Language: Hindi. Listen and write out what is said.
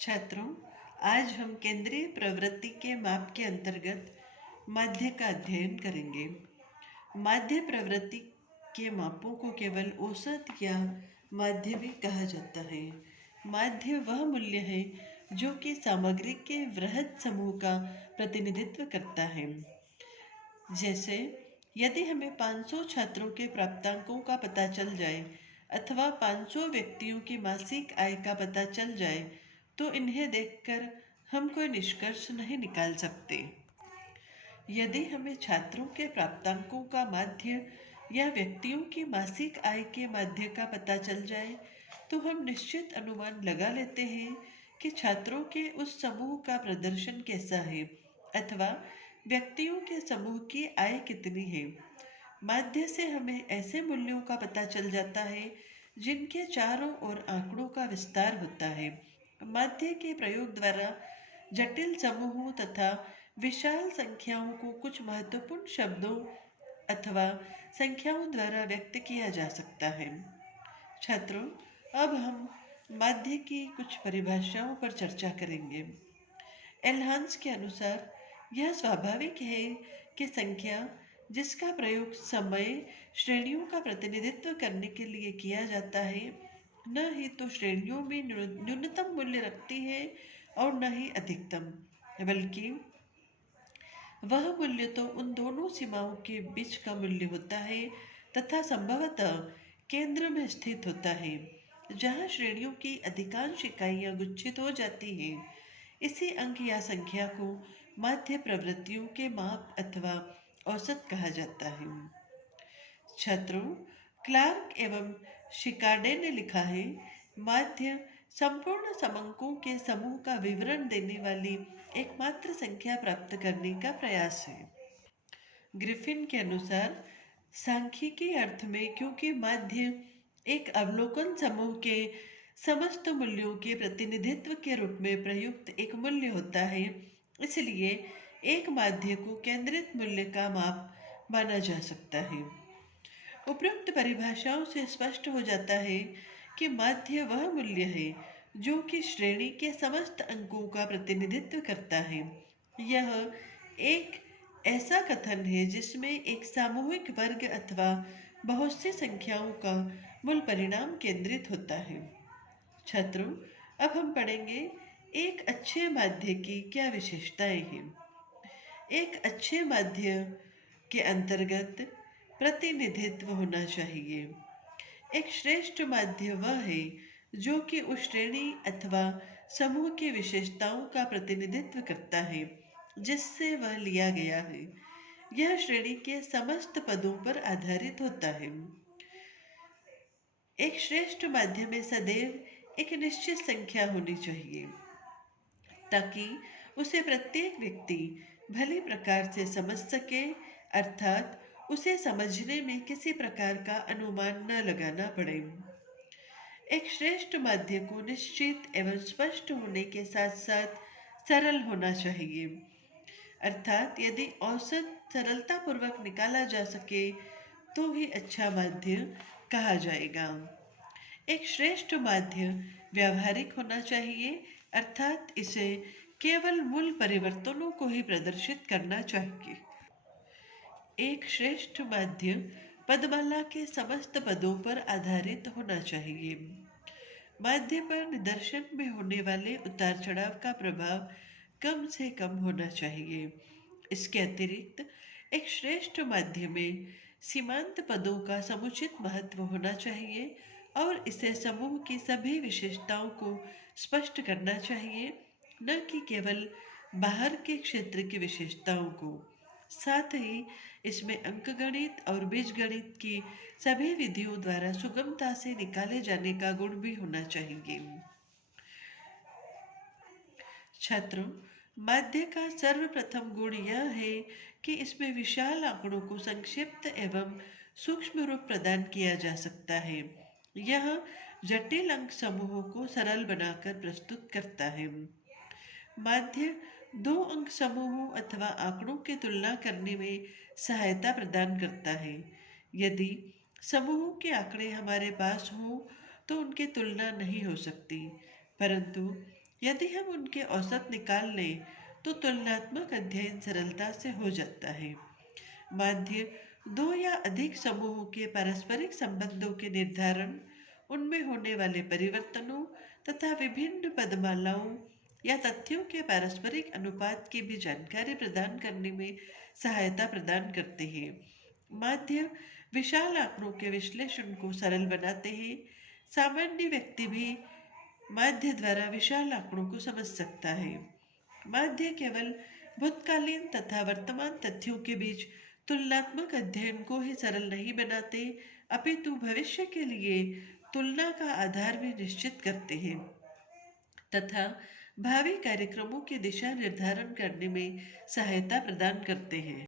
छात्रों, आज हम केंद्रीय प्रवृत्ति के माप के अंतर्गत माध्य का अध्ययन करेंगे। माध्य प्रवृत्ति के मापों को केवल औसत या माध्य भी कहा जाता है। माध्य वह मूल्य है जो कि सामग्री के वृहद समूह का प्रतिनिधित्व करता है। जैसे यदि हमें 500 छात्रों के प्राप्तांकों का पता चल जाए अथवा 500 व्यक्तियों की मासिक आय का पता चल जाए, तो इन्हें देखकर हम कोई निष्कर्ष नहीं निकाल सकते। यदि हमें छात्रों के प्राप्तांकों का माध्य या व्यक्तियों की मासिक आय के माध्य का पता चल जाए, तो हम निश्चित अनुमान लगा लेते हैं कि छात्रों के उस समूह का प्रदर्शन कैसा है अथवा व्यक्तियों के समूह की आय कितनी है। माध्य से हमें ऐसे मूल्यों का पता चल जाता है जिनके चारों ओर आंकड़ों का विस्तार होता है। माध्य के प्रयोग द्वारा जटिल समूहों तथा विशाल संख्याओं को कुछ महत्वपूर्ण शब्दों अथवा संख्याओं द्वारा व्यक्त किया जा सकता है। छात्रों, अब हम माध्य की कुछ परिभाषाओं पर चर्चा करेंगे। एल्हांस के अनुसार यह स्वाभाविक है कि संख्या जिसका प्रयोग समय श्रेणियों का प्रतिनिधित्व करने के लिए किया जाता है, न ही तो श्रेणियों में न्यूनतम मूल्य रखती है और न ही अधिकतम, बल्कि वह मूल्य तो उन दोनों सीमाओं के बीच का मूल्य होता है तथा संभवतः केंद्र में स्थित होता है, जहाँ श्रेणियों की अधिकांश इकाइयाँ गुच्छित हो जाती हैं। इसी अंक या संख्या को माध्य प्रवृत्तियों के माप अथवा औसत कहा जाता है। छात्रों, क्लार्क एवं शिकार्डे ने लिखा है, माध्य संपूर्ण समंकों के समूह का विवरण देने वाली एकमात्र संख्या प्राप्त करने का प्रयास है। ग्रिफिन के अनुसार सांख्यिकी अर्थ में क्योंकि माध्य एक अवलोकन समूह के समस्त मूल्यों के प्रतिनिधित्व के रूप में प्रयुक्त एक मूल्य होता है, इसलिए एक माध्य को केंद्रित मूल्य का माप माना जा सकता है। उपरोक्त परिभाषाओं से स्पष्ट हो जाता है कि माध्य वह मूल्य है जो कि श्रेणी के समस्त अंकों का प्रतिनिधित्व करता है। यह एक ऐसा कथन है जिसमें एक सामूहिक वर्ग अथवा बहुत सी संख्याओं का मूल परिणाम केंद्रित होता है। छात्रों, अब हम पढ़ेंगे एक अच्छे माध्य की क्या विशेषताएं हैं। एक अच्छे माध्य के अंतर्गत प्रतिनिधित्व होना चाहिए। एक श्रेष्ठ माध्य वह है जो कि उस श्रेणी अथवा समूह की विशेषताओं का प्रतिनिधित्व करता है जिससे वह लिया गया है। यह श्रेणी के समस्त पदों पर आधारित होता है। एक श्रेष्ठ माध्य में सदैव एक निश्चित संख्या होनी चाहिए ताकि उसे प्रत्येक व्यक्ति भली प्रकार से समझ सके, अर्थात उसे समझने में किसी प्रकार का अनुमान न लगाना पड़े। एक श्रेष्ठ माध्य को निश्चित एवं स्पष्ट होने के साथ साथ सरल होना चाहिए, अर्थात यदि औसत सरलता पूर्वक निकाला जा सके तो ही अच्छा माध्य कहा जाएगा। एक श्रेष्ठ माध्य व्यावहारिक होना चाहिए, अर्थात इसे केवल मूल परिवर्तनों को ही प्रदर्शित करना चाहिए। एक श्रेष्ठ माध्य पदमाला के समस्त पदों पर आधारित होना चाहिए। माध्य पर निदर्शन में होने वाले उतार चढ़ाव का प्रभाव कम से कम होना चाहिए। इसके अतिरिक्त एक श्रेष्ठ माध्य में सीमांत पदों का समुचित महत्व होना चाहिए और इसे समूह की सभी विशेषताओं को स्पष्ट करना चाहिए, न कि केवल बाहर के क्षेत्र की विशेषताओं को। साथ ही इसमें अंकगणित और बीजगणित की सभी विधियों द्वारा सुगमता से निकाले जाने का गुण भी होना चाहिए। छात्रों, माध्य का सर्वप्रथम गुण यह है कि इसमें विशाल आंकड़ों को संक्षिप्त एवं सूक्ष्म रूप प्रदान किया जा सकता है। यह जटिल अंक समूहों को सरल बनाकर प्रस्तुत करता है। माध्य दो अंक समूहों अथवा आंकड़ों की तुलना करने में सहायता प्रदान करता है। यदि समूहों के आंकड़े हमारे पास हों तो उनकी तुलना नहीं हो सकती, परंतु यदि हम उनके औसत निकाल लें तो तुलनात्मक अध्ययन सरलता से हो जाता है। माध्य दो या अधिक समूहों के पारस्परिक संबंधों के निर्धारण, उनमें होने वाले परिवर्तनों तथा विभिन्न पदमालाओं या तथ्यों के पारस्परिक अनुपात की भी जानकारी प्रदान करने में सहायता प्रदान करते हैं। माध्य विशाल आंकड़ों के विश्लेषण को सरल बनाते हैं। सामान्य व्यक्ति भी माध्य द्वारा विशाल आंकड़ों को समझ सकता है। माध्य केवल भूतकालीन तथा वर्तमान तथ्यों के बीच तुलनात्मक अध्ययन को ही सरल नहीं बनाते, अपितु भविष्य के लिए तुलना का आधार भी निश्चित करते हैं तथा भावी कार्यक्रमों की दिशा निर्धारण करने में सहायता प्रदान करते हैं।